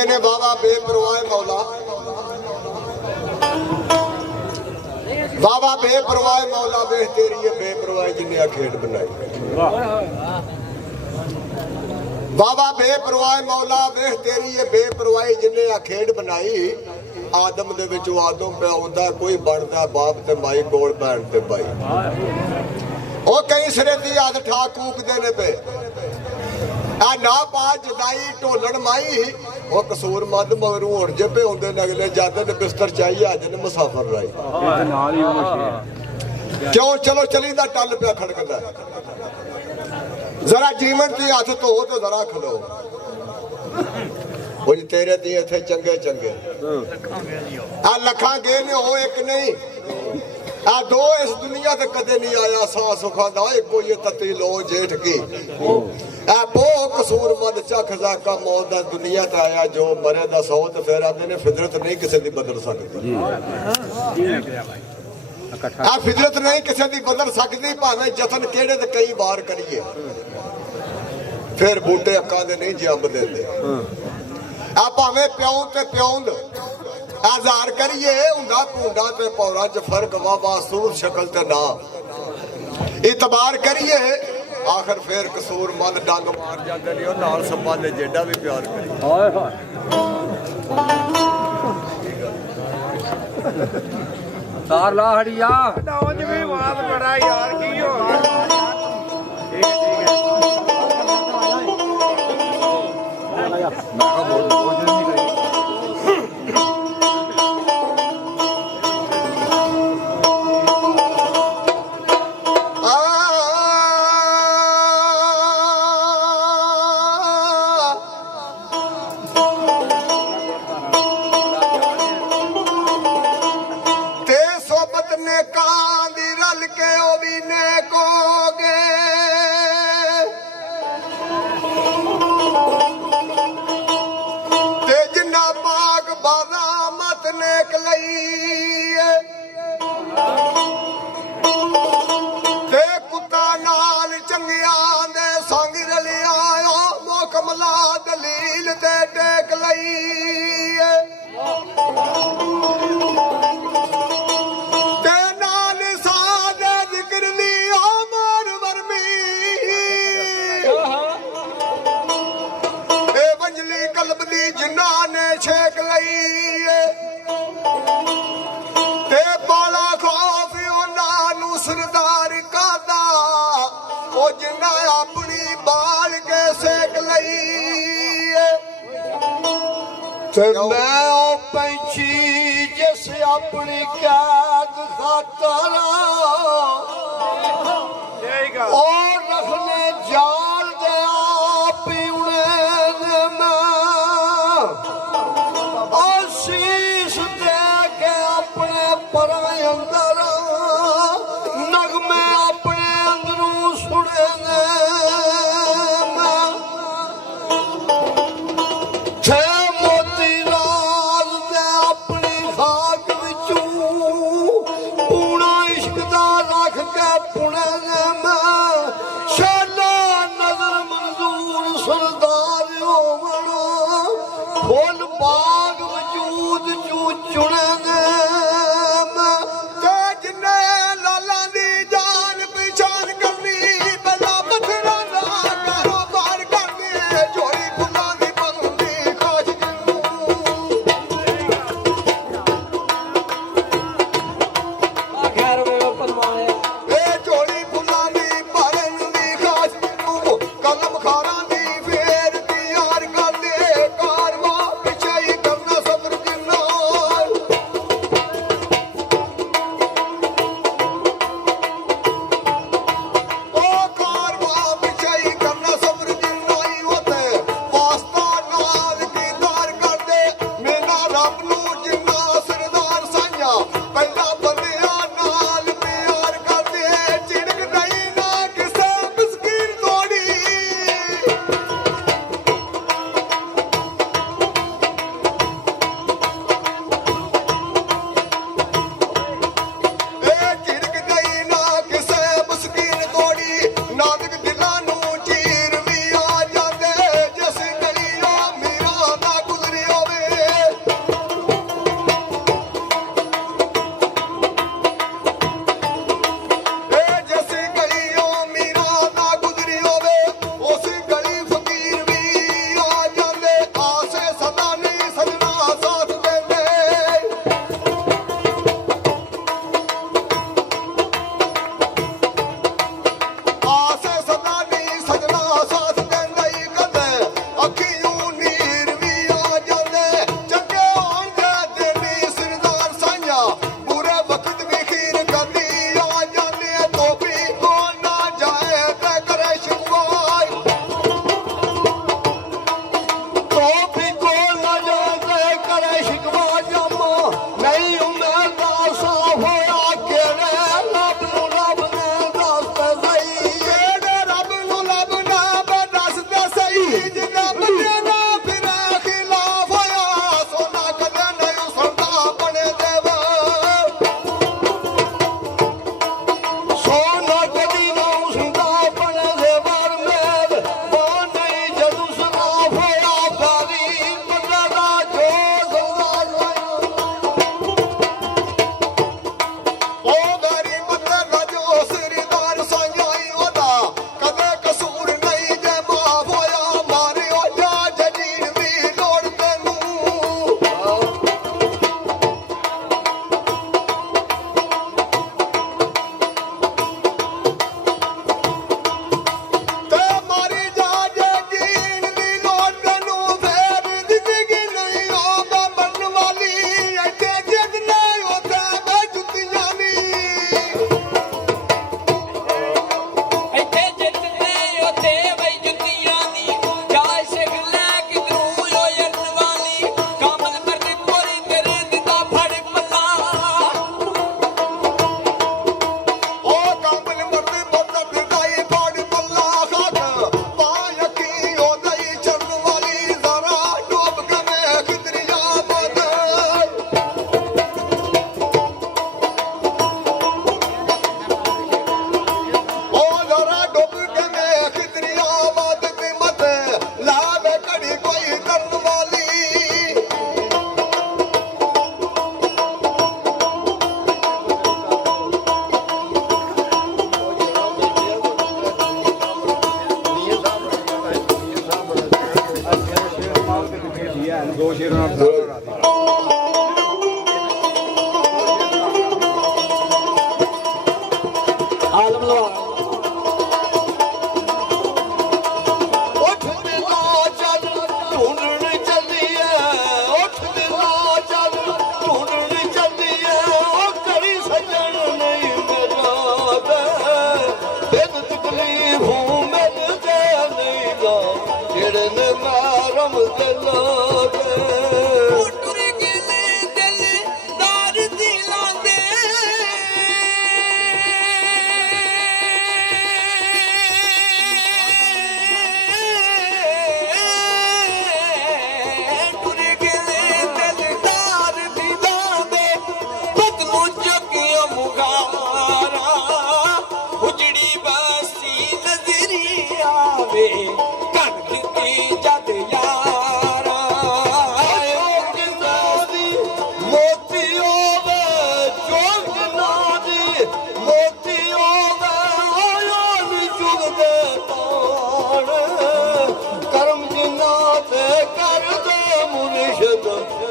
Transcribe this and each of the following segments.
आंदे ने बाबा बेपरवाह मौला, बाबा बेपरवाह मौला वेख तेरी ये बेपरवाही जिन्हें खेड बनाई। बाबा बेपरवाह मौला वेख तेरी ये बेपरवाही जिन्हें खेड बनाई। आदम दे विचों आदम पिया होंदा, कोई बनदा बाप ते माई कोल भैन ते भाई। ओ कई सिरे दी आद ठा कूकदे ने पे आ ना पा जदाई ढोलन माई। वो कसूर मद मगरू हुण जे पे होंदे ने अगले जाते ने बिस्तर चाहिए अज ने मुसाफर राई। क्यों चलो चली दा टल पिया खड़कदा। जरा जीवन दी हथ धो तो जरा खलो। कुछ तेरे दी इत्थे चंगे चंगे आ लखा गए ने हो एक नहीं आ दो इस दुनिया ते कदे नहीं आया सा सुखा दा एको ये तती लो जेठ की आ पो कसूर मद चखदा का मौत दा दुनिया ते आया जो मरे दा सौ ते फिर आंदे ने फितरत नहीं किसी दी बदल सकदी। आ फितरत नहीं किसी दी बदल सकदी भावें जतन केड़े ते कई बार करिए फिर बूटे अक्कां दे नहीं जंब देंदे। आ भावें प्याऊं ते प्याऊंद आजार करिए हुंदा भूंडा ते पौरा च फर्क वावा सूर शक्ल ते ना इतबार करिए आखिर फिर कसूर मन डंग मार जांदे ने नाल संभाले जेड़ा भी प्यार करिए। हाय हाय तार ला हड़िया ਉਂਝ ਵੀ ਬਾਤ ਬੜਾ ਯਾਰ ਕੀ ਹੋ ਗਿਆ। मैं ओ पंछी जिस अपनी कैद खातर और रखने जाल दे पीने और शीश दे के अपने पर अंदर नगमे अपने अंदरों सुने ਭੈਣ ਦੋ ਸ਼ੇਰ ਨਾਲ ਆਲਮ ਲਵਾ ਉੱਠ ਦਿਲਾ ਚੱਲ ਢੂੰਡਣ ਚੱਲੀਏ ਉੱਠ ਦਿਲਾ ਚੱਲ ਢੂੰਡਣ ਚੱਲੀਏ ਉਹ ਕਰੀ ਸੱਜਣ ਨਹੀਂ ਮੇਰਾ ਦਿਨ ਤਕਲੀਫ ਮਿਲਦੇ ਨਹੀਂ ਗਾ ਜਿਹੜੇ ਨੇ ਮਾਰਮ ਦੇ ਲੋਗੇ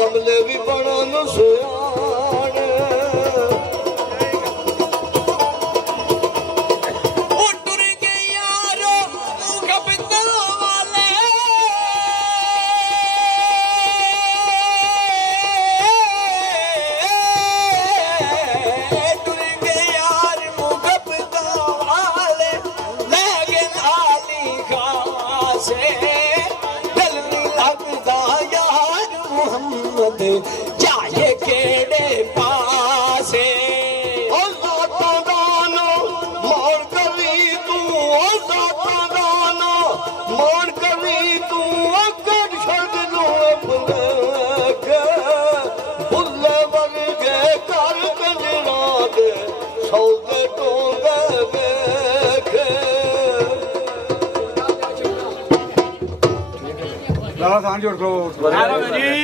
ਕਮਲੇ ਵੀ ਬਣਨ ਸਿਆਣ ਉਹ ਟੁਰ ਗਏ ਯਾਰੋ ਕਪਤਾਂ ਵਾਲੇ ਟੁਰ ਗਏ ਯਾਰ ਕਪਤਾਂ ਵਾਲੇ ਲੈ ਗਏ ਆਲੀ ਖਾਸੇ ਦਿਲ ਨਹੀਂ ਲੱਗਦਾ ਜਾਏ ਕਿਹੜੇ ਪਾਸੇ ਉਹ ਜ਼ਾਤਾਂ ਦਾ ਨਾ ਮੋੜ ਕਰੀ ਤੂੰ ਉਹ ਜ਼ਾਤਾਂ ਦਾ ਨਾ ਮੋੜ ਕਰੀ ਤੂੰ ਅੱਗੜ ਛੱਡ ਨੂੰ ਭੁੱਲੇ ਭੁੱਲੇ ਵਰਗੇ ਕਰ ਕੰਜਰਾਂ ਦੇ ਸੌਦੇ ਟੋਂਦੇ ਵੇਖੇ ਲਾ ਸਾਂਝ ਜੋੜ ਕੋ ਜੀ